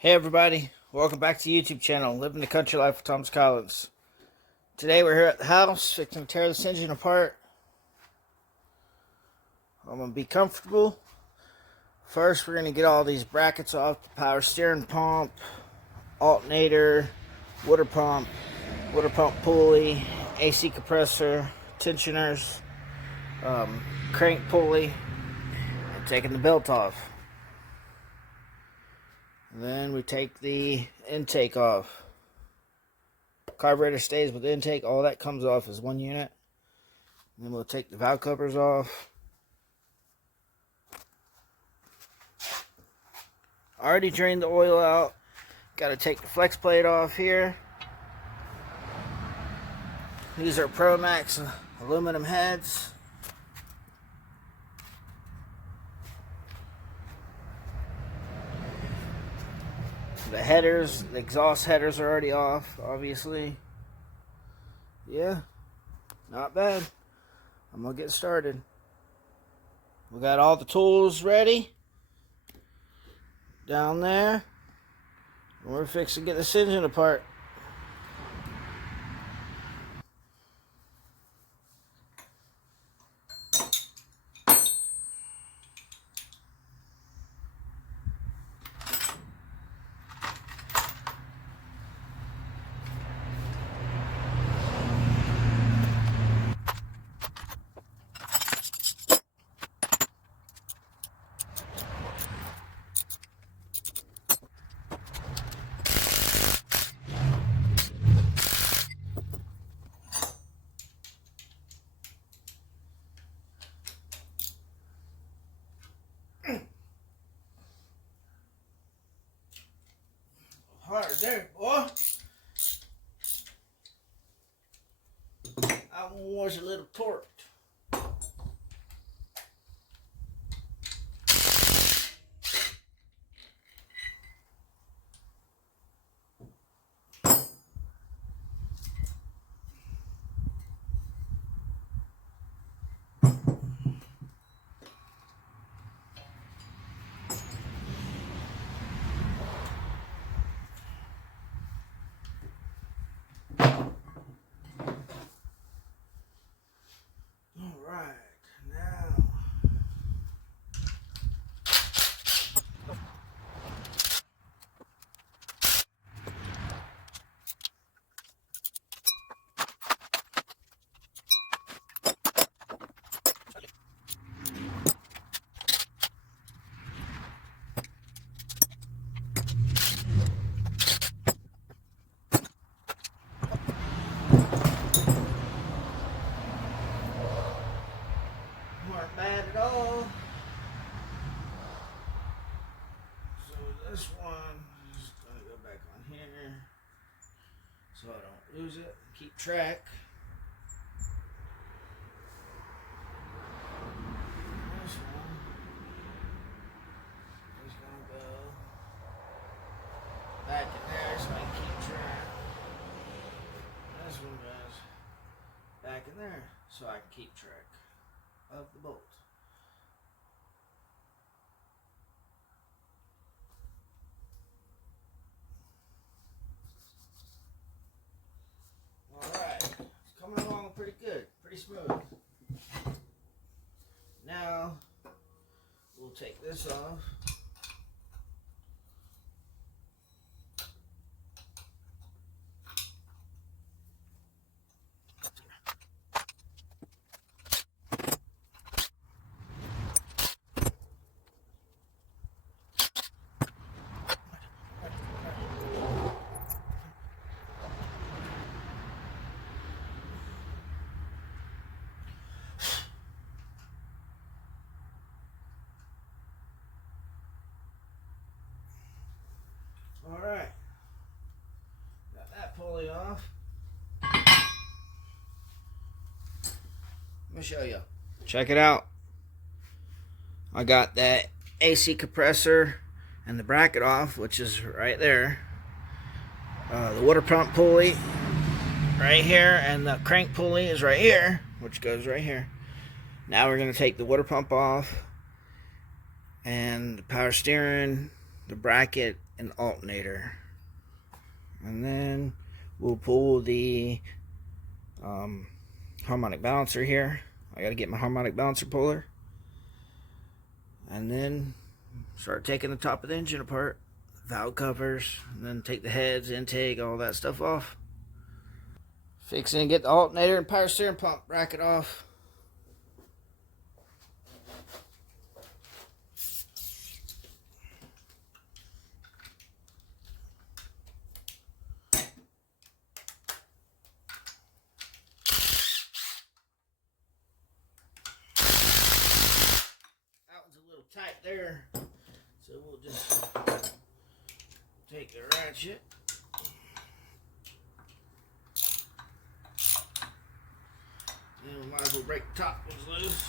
Hey everybody, welcome back to the YouTube channel, Living the Country Life with Thomas Collins. Today we're here at the house, fixing to tear this engine apart. I'm going to be comfortable. First we're going to get all these brackets off, the power steering pump, alternator, water pump pulley, AC compressor, tensioners, crank pulley, and taking the belt off. And then we take the intake off. Carburetor stays with the intake. All that comes off as one unit. And then we'll take the valve covers off. Already drained the oil out. Got to take the flex plate off here. These are Pro Max aluminum heads. The headers, the exhaust headers are already off, obviously. Yeah, not bad. I'm going to get started. We got all the tools ready down there. We're fixing to get this engine apart. Hard there, boy. That one was a little torqued. Bad at all. So this one is going to go back on here so I don't lose it. Keep track. This one is going to go back in there so I can keep track. This one goes back in there so I can keep track of the bolt. Alright, it's coming along pretty good, pretty smooth. Now, we'll take this off. Alright, got that pulley off. Let me show you. Check it out. I got that AC compressor and the bracket off, which is right there. The water pump pulley right here, and the crank pulley is right here, which goes right here. Now we're going to take the water pump off, and the power steering, the bracket, and alternator. And then we'll pull the harmonic balancer here. I gotta get my harmonic balancer puller. And then start taking the top of the engine apart, valve covers, and then take the heads, intake, all that stuff off. Fixing to get the alternator and power steering pump bracket off. That one's a little tight there, so we'll just take the ratchet. And we might as well break the top ones loose.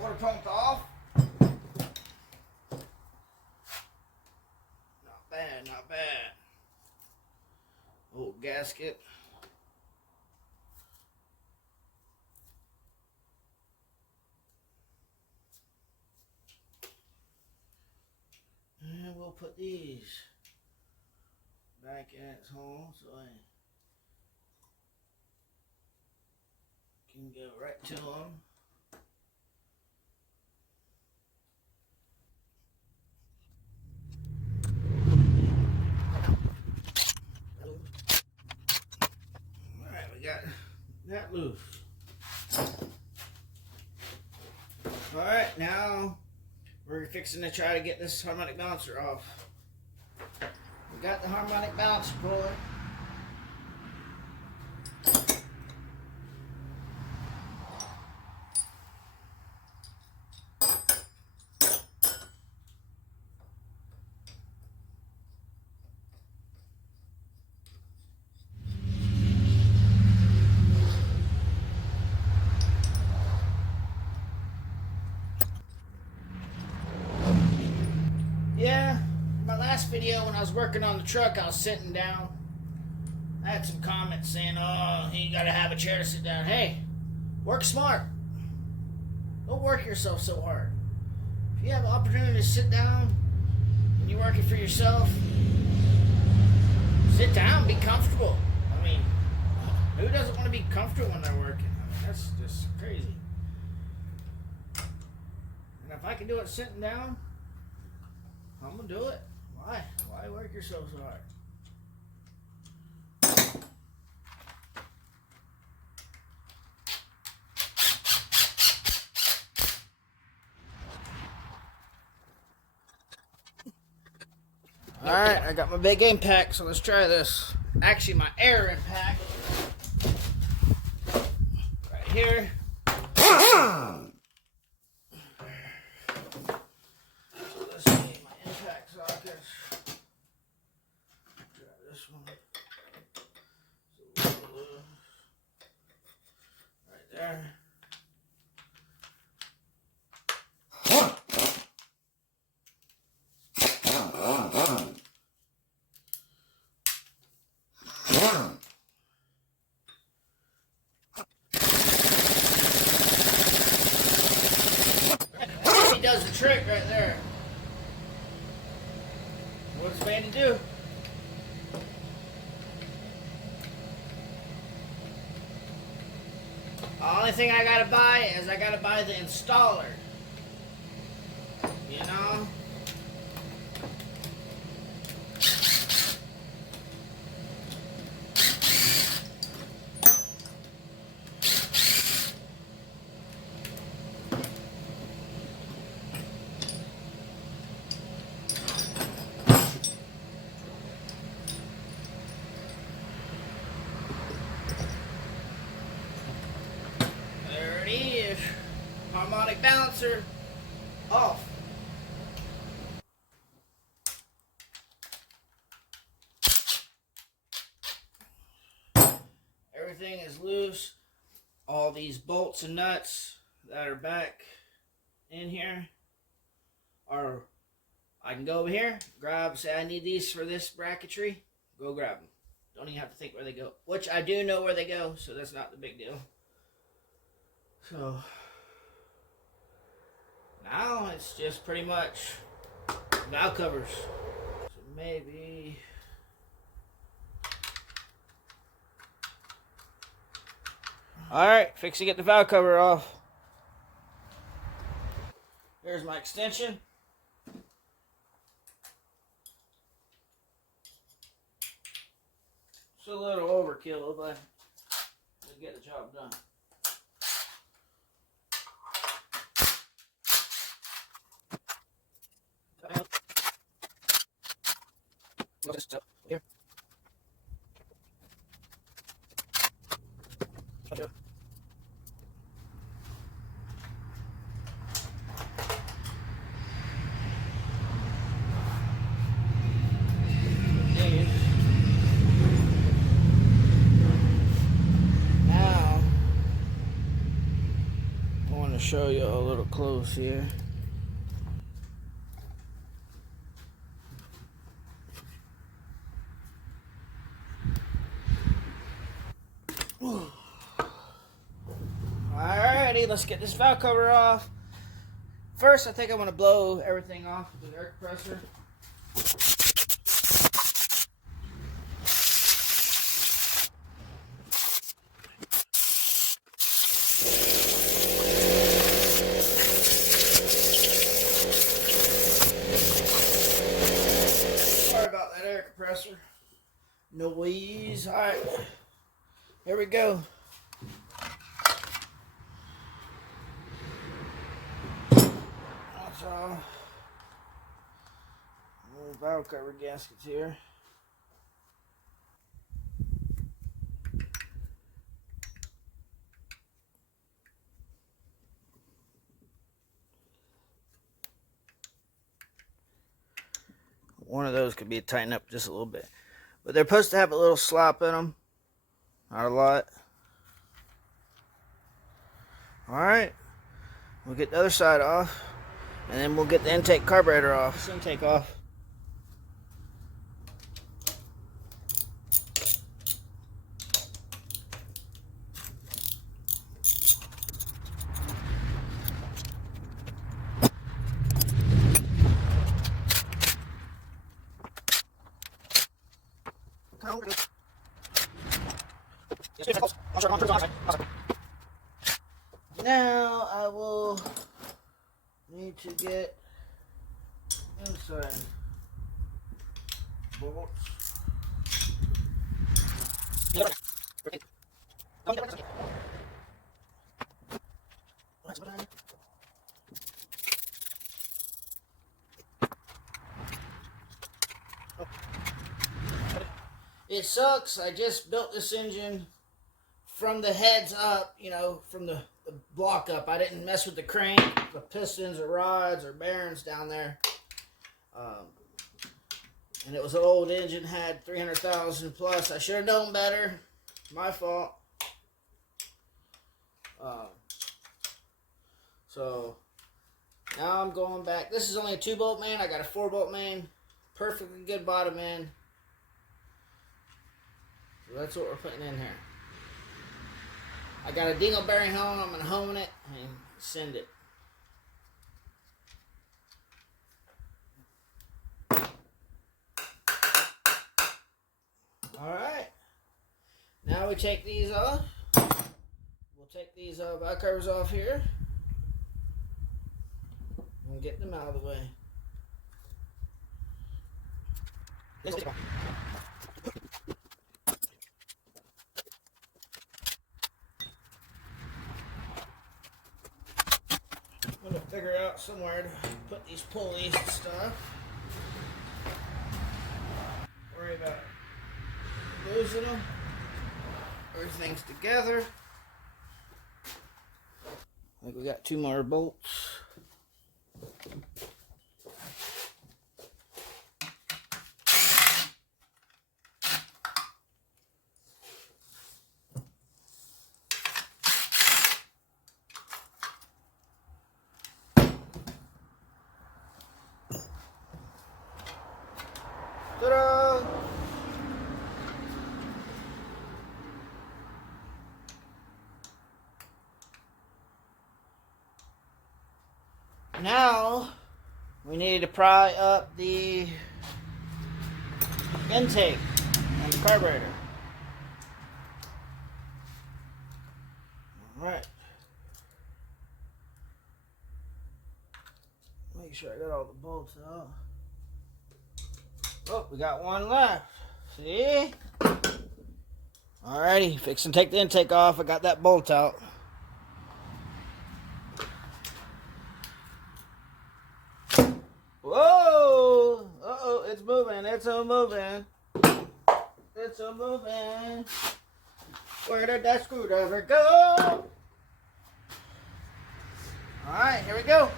Water pump off. Not bad, not bad. Old gasket. And we'll put these back in its hole so I can go right to them. Got that loose. Alright, now we're fixing to try to get this harmonic balancer off. We got the harmonic balancer puller. Yeah, my last video when I was working on the truck, I was sitting down. I had some comments saying, oh, you gotta have a chair to sit down. Hey, work smart. Don't work yourself so hard. If you have an opportunity to sit down and you're working for yourself, sit down, be comfortable. I mean, who doesn't want to be comfortable when they're working? I mean, that's just crazy. And if I can do it sitting down, I'm gonna do it. Why? Why work yourself so hard? Alright, I got my big impact, so let's try this. Actually, my air impact. Right here. He does the trick right there. What it's made to do. The only thing I gotta buy is I gotta buy the installer. You know? sensor off. Everything is loose. All these bolts and nuts that are back in here are, I can go over here, grab, say I need these for this bracketry, go grab them. Don't even have to think where they go, which I do know where they go, so that's not the big deal. So now it's just pretty much valve covers. So maybe alright, fix to get the valve cover off. Here's my extension. It's a little overkill, but it'll get the job done. Here. Now, I want to show you a little close here. Alrighty, let's get this valve cover off. First, I think I'm going to blow everything off with the air compressor. Sorry about that air compressor noise. Alright, here we go. That's all. Little valve cover gaskets here. One of those could be tightened up just a little bit. But they're supposed to have a little slop in them. Not a lot. Alright. We'll get the other side off. And then we'll get the intake carburetor off. This intake off. Now I will need to get inside bolts. It sucks. I just built this engine from the heads up, you know, from the block up. I didn't mess with the crank, the pistons or rods or bearings down there. And it was an old engine, had 300,000 plus. I should have known better. My fault. So now I'm going back. This is only a 2-bolt main. I got a 4-bolt main. Perfectly good bottom end. So that's what we're putting in here. I got a dingle bearing hone. I'm going to hone it and send it. Alright. Now we take these off. We'll take these valve covers off here. And get them out of the way. I'm going to figure out somewhere to put these pulleys and stuff. Worry about losing them. Everything's together. I think we got 2 more bolts. Ta-da! Now we need to pry up the intake and the carburetor. Alright. Make sure I got all the bolts out. Oh, we got one left. See? Alrighty, fix and take the intake off. I got that bolt out. Whoa! Uh-oh, it's moving. It's a moving. It's a moving. Where did that screwdriver go? Alright, here we go.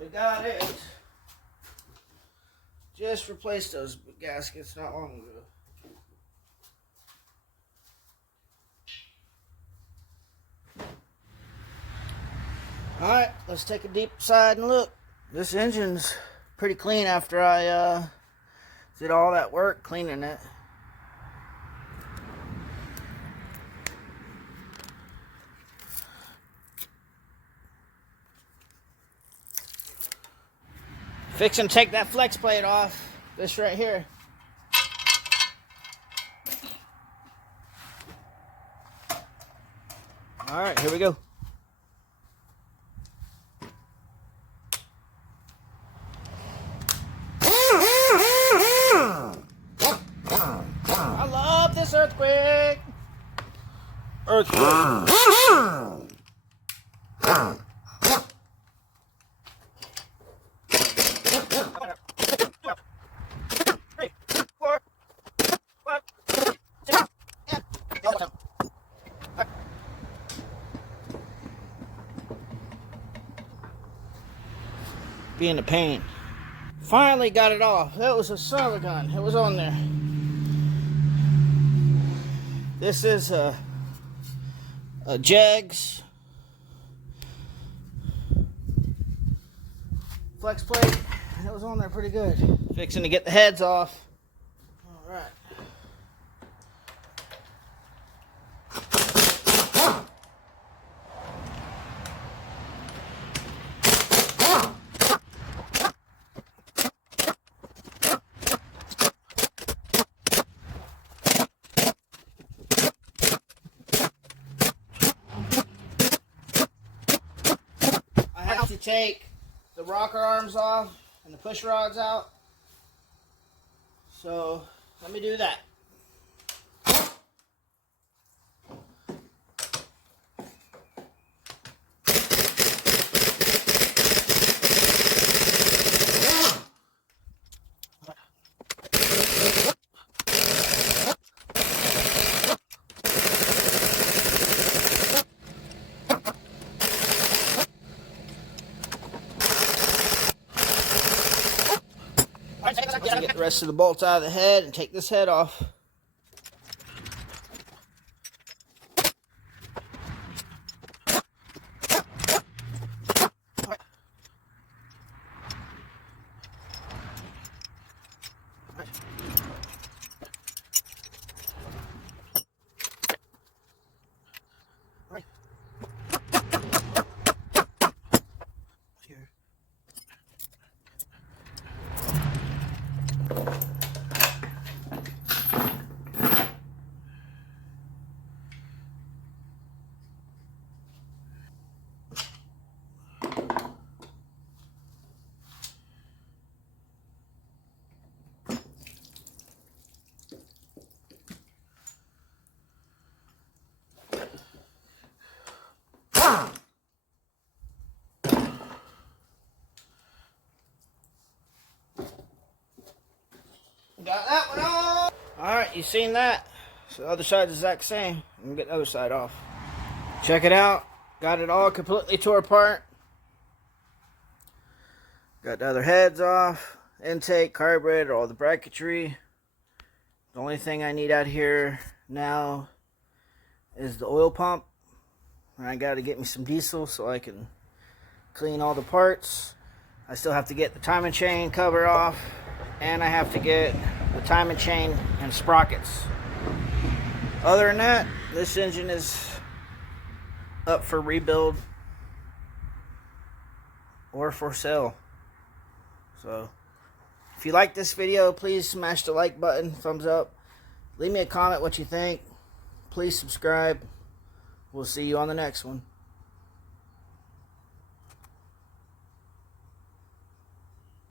We got it. Just replaced those gaskets not long ago. Alright, let's take a deep side and look. This engine's pretty clean after I did all that work cleaning it. Fix and take that flex plate off. This right here. Alright, here we go. I love this earthquake. Being a pain. Finally got it off. That was a son of a gun. It was on there. This is a Jegs flex plate. It was on there pretty good. Fixing to get the heads off. All right. To take the rocker arms off and the push rods out, so let me do that. Get the rest of the bolts out of the head and take this head off. Got that one on. Alright, you seen that? So the other side is the exact same. I'm gonna get the other side off. Check it out. Got it all completely tore apart. Got the other heads off. Intake, carburetor, all the bracketry. The only thing I need out here now is the oil pump. And I got to get me some diesel so I can clean all the parts. I still have to get the timing chain cover off, and I have to get the timing chain and sprockets. Other than that, this engine is up for rebuild or for sale. So if you like this video, please smash the like button, thumbs up. Leave me a comment what you think. Please subscribe. We'll see you on the next one.